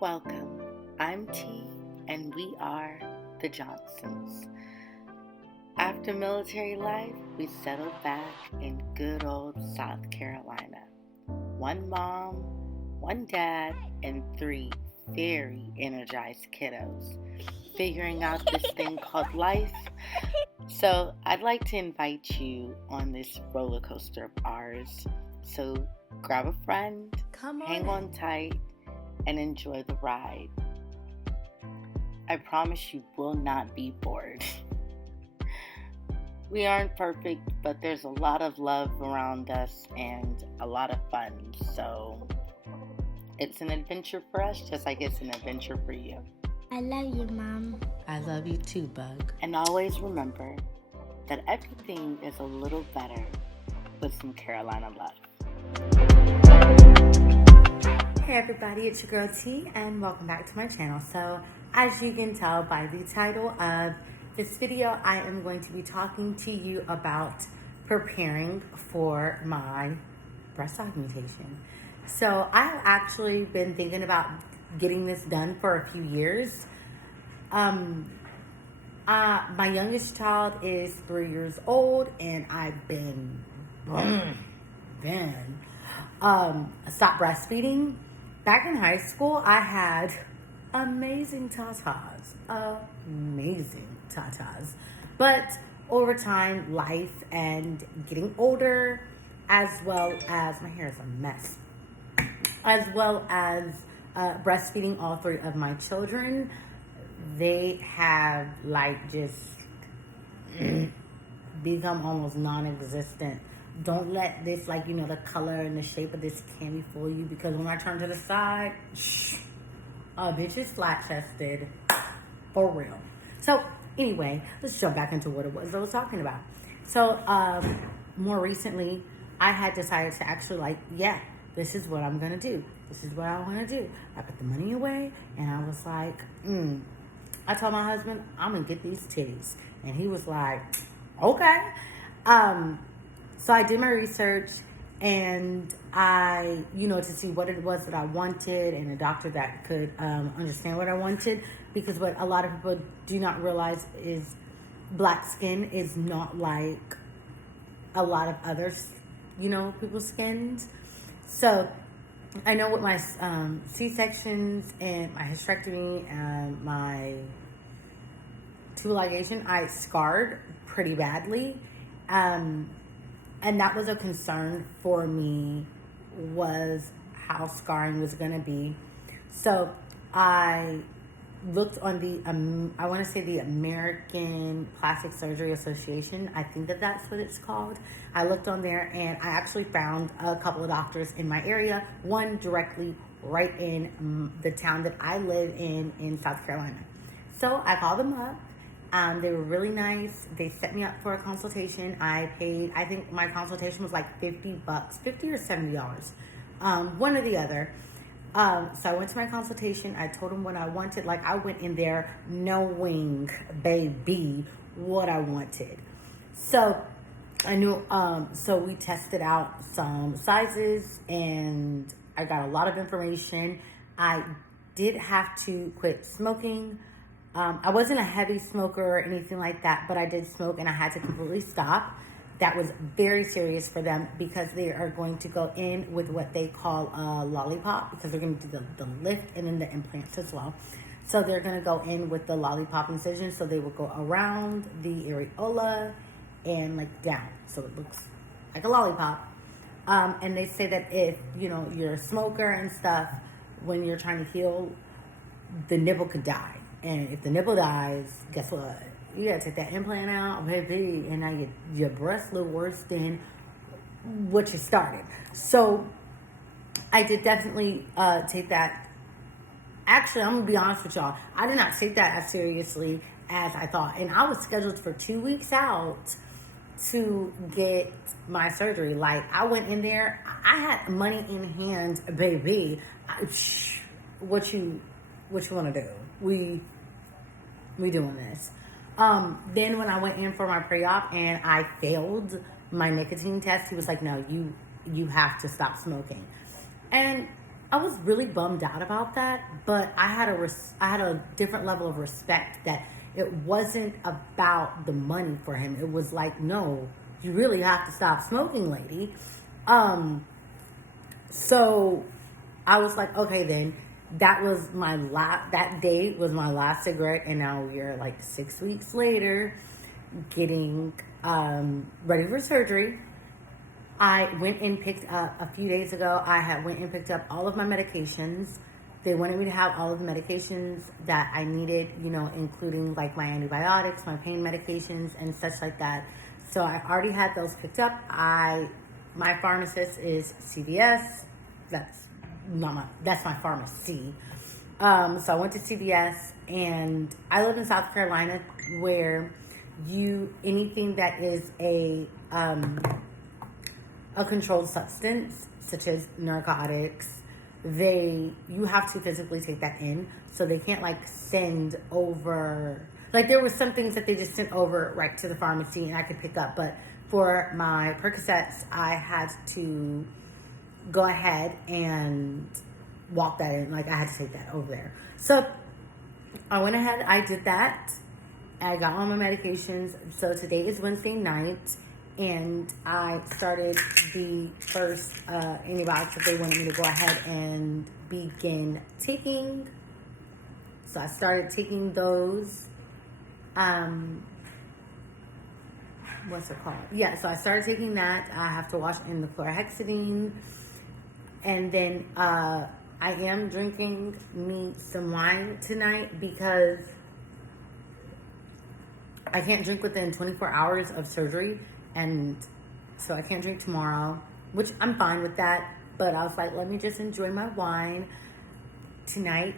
Welcome. I'm T, and we are the Johnsons. After military life, we settled back in good old South Carolina. One mom, one dad, and three very energized kiddos, figuring out this thing called life. So, I'd like to invite you on this roller coaster of ours. So, grab a friend, hang on tight, and enjoy the ride. I promise you will not be bored. We aren't perfect, but there's a lot of love around us and a lot of fun. So it's an adventure for us, just like it's an adventure for you. I love you, Mom. I love you too, Bug. And always remember that everything is a little better with some Carolina love. Hey everybody, it's your girl T, and welcome back to my channel. So, as you can tell by the title of this video, I am going to be talking to you about preparing for my breast augmentation. So, I've actually been thinking about getting this done for a few years. My youngest child is 3 years old, and I've been stopped breastfeeding. Back in high school, I had amazing tatas. But over time, life and getting older, as well as, my hair is a mess, as well as breastfeeding all three of my children, they have just become almost non-existent. Don't let this, the color and the shape of this candy fool you, because when I turn to the side, bitch is flat-chested. For real. So, anyway, let's jump back into what it was I was talking about. So, more recently, I had decided to actually, this is what I'm going to do. This is what I want to do. I put the money away, and I was like, I told my husband, I'm going to get these titties. And he was like, okay. So I did my research, and I, to see what it was that I wanted, and a doctor that could understand what I wanted, because what a lot of people do not realize is black skin is not like a lot of others, people's skins. So I know with my C-sections and my hysterectomy and my tubal ligation, I scarred pretty badly. And that was a concern for me, was how scarring was going to be. So I looked on the, I want to say the American Plastic Surgery Association. I think that's what it's called. I looked on there, and I actually found a couple of doctors in my area, one directly right in the town that I live in South Carolina. So I called them up. They were really nice. They set me up for a consultation. I paid, I think my consultation was like $50, $50 or $70, one or the other. So I went to my consultation. I told them what I wanted. I went in there knowing, baby, what I wanted. So I knew, so we tested out some sizes, and I got a lot of information. I did have to quit smoking. I wasn't a heavy smoker or anything like that, but I did smoke, and I had to completely stop. That was very serious for them, because they are going to go in with what they call a lollipop, because they're going to do the lift and then the implants as well. So they're going to go in with the lollipop incision. So they will go around the areola and down. So it looks like a lollipop. And they say that if, you're a smoker and stuff, when you're trying to heal, the nipple could die. And if the nipple dies, guess what? You gotta take that implant out, baby, and now your breast look worse than what you started. So I did definitely take that. Actually, I'm gonna be honest with y'all. I did not take that as seriously as I thought. And I was scheduled for 2 weeks out to get my surgery. I went in there, I had money in hand, baby. What you want to do? We doing this. Then when I went in for my pre-op and I failed my nicotine test, he was like, no, you have to stop smoking. And I was really bummed out about that, but I had a different level of respect that it wasn't about the money for him. It was like, no, you really have to stop smoking, lady. So I was like, okay, then that was that day was my last cigarette, and now we're like 6 weeks later, getting ready for surgery. I went and picked up a few days ago. Went and picked up all of my medications. They wanted me to have all of the medications that I needed, including like my antibiotics, my pain medications, and such like that. So I already had those picked up. My pharmacist is CVS. That's my pharmacy. So I went to CVS, and I live in South Carolina, where anything that is a controlled substance, such as narcotics, you have to physically take that in. So they can't like send over, like there were some things that they just sent over right to the pharmacy and I could pick up. But for my Percocets, I had to go ahead and walk that in. Like I had to take that over there. So I went ahead, I did that. I got all my medications. So today is Wednesday night, and I started the first antibiotics that they wanted me to go ahead and begin taking. So I started taking those. What's it called? Yeah, so I started taking that. I have to wash in the chlorhexidine. And then I am drinking me some wine tonight because I can't drink within 24 hours of surgery. And so I can't drink tomorrow, which I'm fine with that. But I was like, let me just enjoy my wine tonight.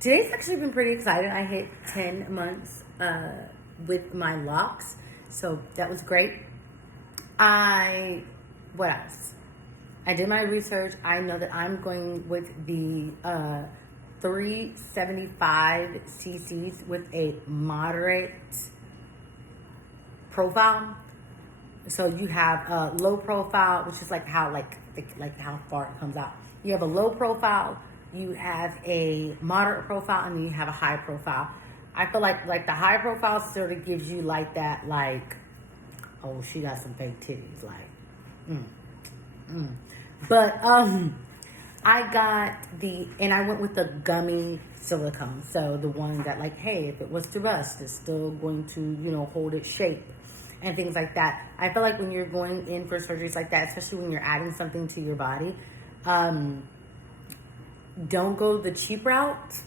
Today's actually been pretty exciting. I hit 10 months with my locks. So that was great. What else? I did my research. I know that I'm going with the 375 cc's with a moderate profile. So you have a low profile, which is like how far it comes out. You have a low profile, you have a moderate profile, and then you have a high profile. I feel like the high profile sort of gives you like that, like, oh, she got some fake titties, like, But I got and I went with the gummy silicone. So the one that, like, hey, if it was to rust, it's still going to, hold its shape and things like that. I feel like when you're going in for surgeries like that, especially when you're adding something to your body, don't go the cheap route.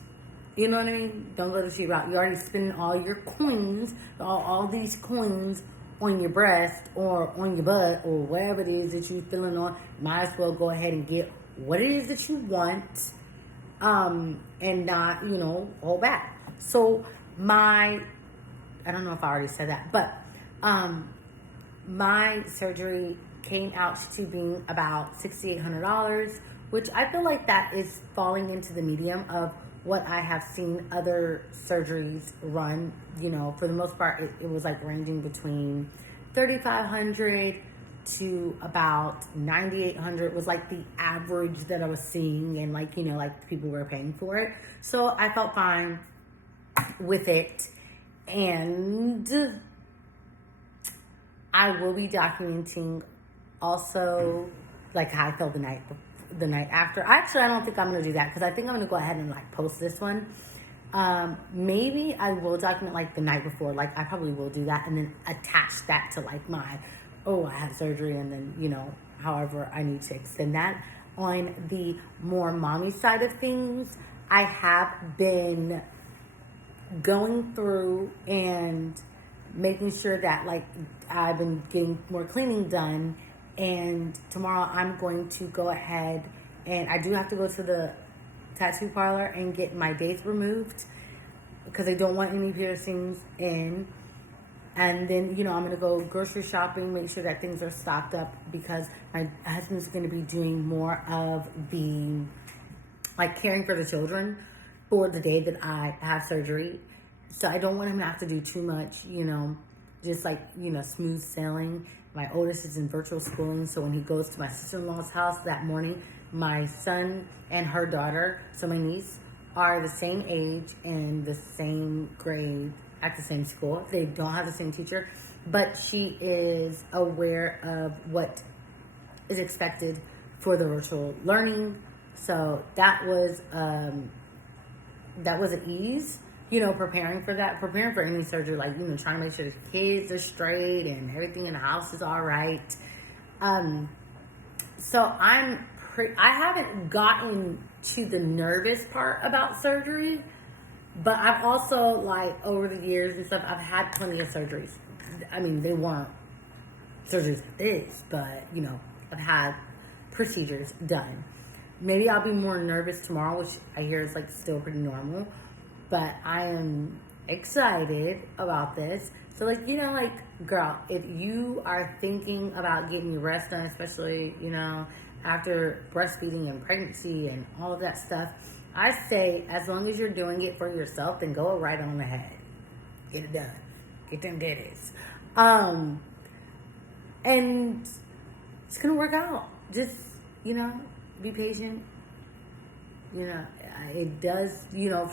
You know what I mean? Don't go the cheap route. You're already spending all your coins, all these coins on your breast or on your butt or whatever it is that you're feeling on. Might as well go ahead and get what it is that you want, and not, hold back. So I don't know if I already said that, but my surgery came out to being about $6,800, which I feel like that is falling into the medium of what I have seen other surgeries run. For the most part, it was like ranging between $3,500 to about $9,800 was like the average that I was seeing, and like people were paying for it. So I felt fine with it, and I will be documenting also like how I felt the night after. Actually, I don't think I'm gonna do that because I think I'm gonna go ahead and like post this one. Maybe I will document like the night before. Like I probably will do that and then attach that to like I had surgery, and then however I need to extend that. On the more mommy side of things, I have been going through and making sure that like I've been getting more cleaning done. And tomorrow I'm going to go ahead, and I do have to go to the tattoo parlor and get my dates removed because I don't want any piercings in. And then, I'm going to go grocery shopping, make sure that things are stocked up because my husband's going to be doing more of the, like, caring for the children for the day that I have surgery. So I don't want him to have to do too much, just like, smooth sailing. My oldest is in virtual schooling, so when he goes to my sister-in-law's house that morning, My son and her daughter, so my niece, are the same age and the same grade at the same school. They don't have the same teacher, but she is aware of what is expected for the virtual learning. So that was an ease, preparing for that, preparing for any surgery, like, trying to make sure the kids are straight and everything in the house is all right. So I haven't gotten to the nervous part about surgery, but I've also, like, over the years and stuff, I've had plenty of surgeries. I mean, they weren't surgeries like this, but, I've had procedures done. Maybe I'll be more nervous tomorrow, which I hear is, like, still pretty normal, but I am excited about this. So, like, girl, if you are thinking about getting your breast done, especially, after breastfeeding and pregnancy and all of that stuff, I say, as long as you're doing it for yourself, then go right on ahead. Get it done. Get them ditties. And it's going to work out. Just, be patient. It does,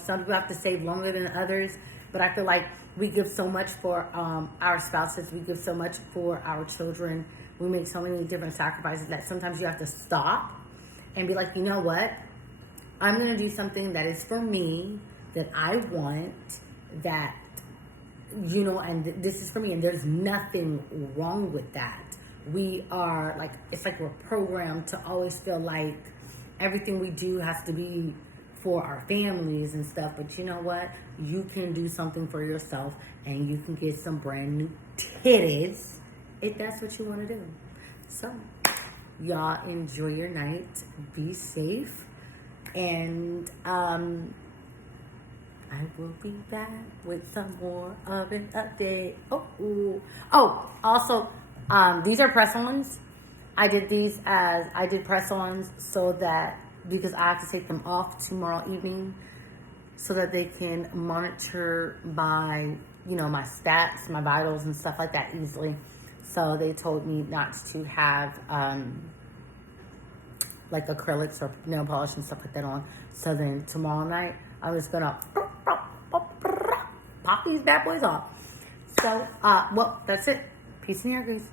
some people have to save longer than others, but I feel like we give so much for our spouses. We give so much for our children. We make so many different sacrifices that sometimes you have to stop and be like, you know what? I'm going to do something that is for me, that I want, that, and this is for me. And there's nothing wrong with that. We are like, it's like we're programmed to always feel like everything we do has to be for our families and stuff. But you know what? You can do something for yourself and you can get some brand new titties if that's what you want to do. So, y'all enjoy your night. Be safe. And I will be back with some more of an update. Also, these are press-ons. I did press-ons so that, because I have to take them off tomorrow evening so that they can monitor my stats, my vitals and stuff like that easily. So they told me not to have like acrylics or nail polish and stuff like that on. So then tomorrow night, I'm just gonna pop these bad boys off. So, that's it. Peace and hair grease.